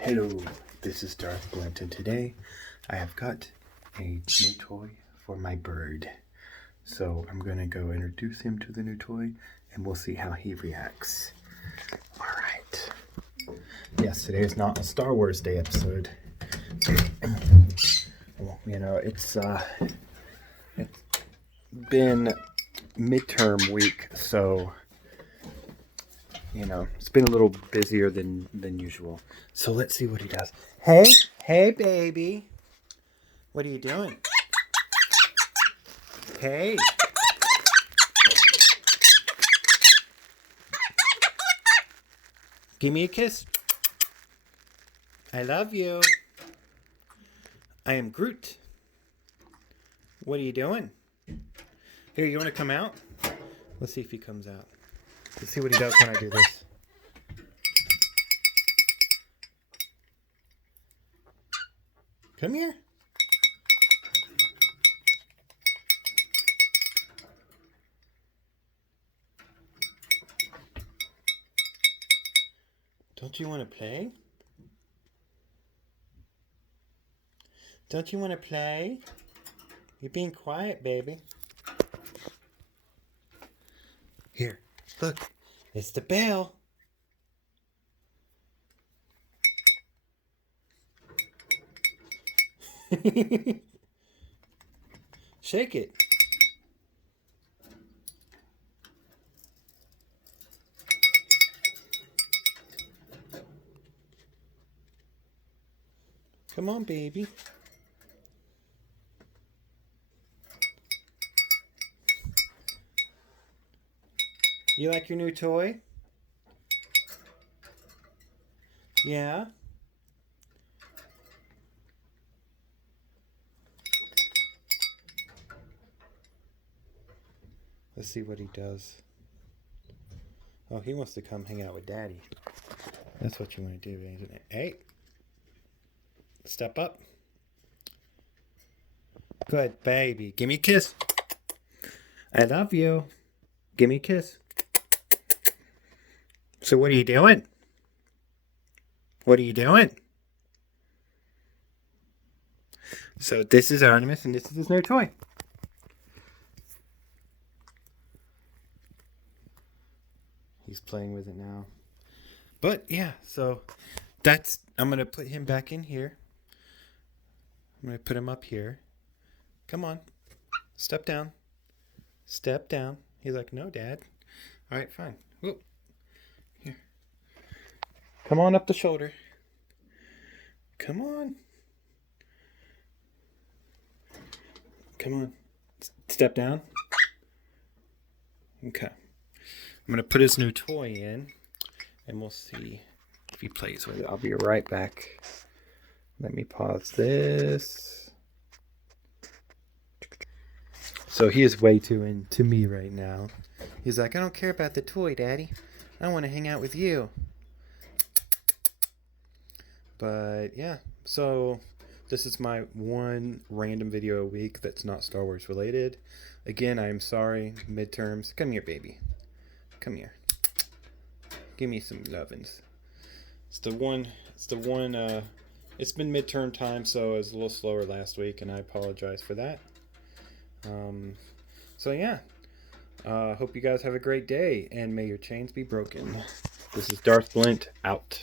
Hello, this is Darth Blunt, and today I have got a new toy for my bird. So I'm going to go introduce him to the new toy, and we'll see how he reacts. Alright. Yes, today is not a Star Wars Day episode. You know, it's been midterm week, so you know, it's been a little busier than usual. So let's see what he does. Hey, baby. What are you doing? Hey. Give me a kiss. I love you. I am Groot. What are you doing? Here, you want to come out? Let's see if he comes out. Let's see what he does when I do this. Come here. Don't you want to play? Don't you want to play? You're being quiet, baby. Here, look. It's the bell. Shake it. Come on, baby. You like your new toy? Yeah? Let's see what he does. Oh, he wants to come hang out with Daddy. That's what you want to do, isn't it? Hey. Step up. Good baby. Give me a kiss. I love you. Give me a kiss. So what are you doing? What are you doing? So this is Artemis and this is his new toy. He's playing with it now. But yeah, so I'm going to put him back in here. I'm going to put him up here. Come on. Step down. Step down. He's like, no, Dad. All right, fine. Whoop. Here. Come on up the shoulder. Come on. Come on. Step down. Okay. I'm going to put his new toy in, and we'll see if he plays with it. I'll be right back. Let me pause this. So he is way too into me right now. He's like, I don't care about the toy, Daddy. I want to hang out with you. But yeah, so this is my one random video a week that's not Star Wars related. Again, I'm sorry, midterms. Come here, baby. Come here. Give me some lovin's. It's been midterm time, so it was a little slower last week, and I apologize for that. So yeah, hope you guys have a great day, and may your chains be broken. This is Darth Blunt, out.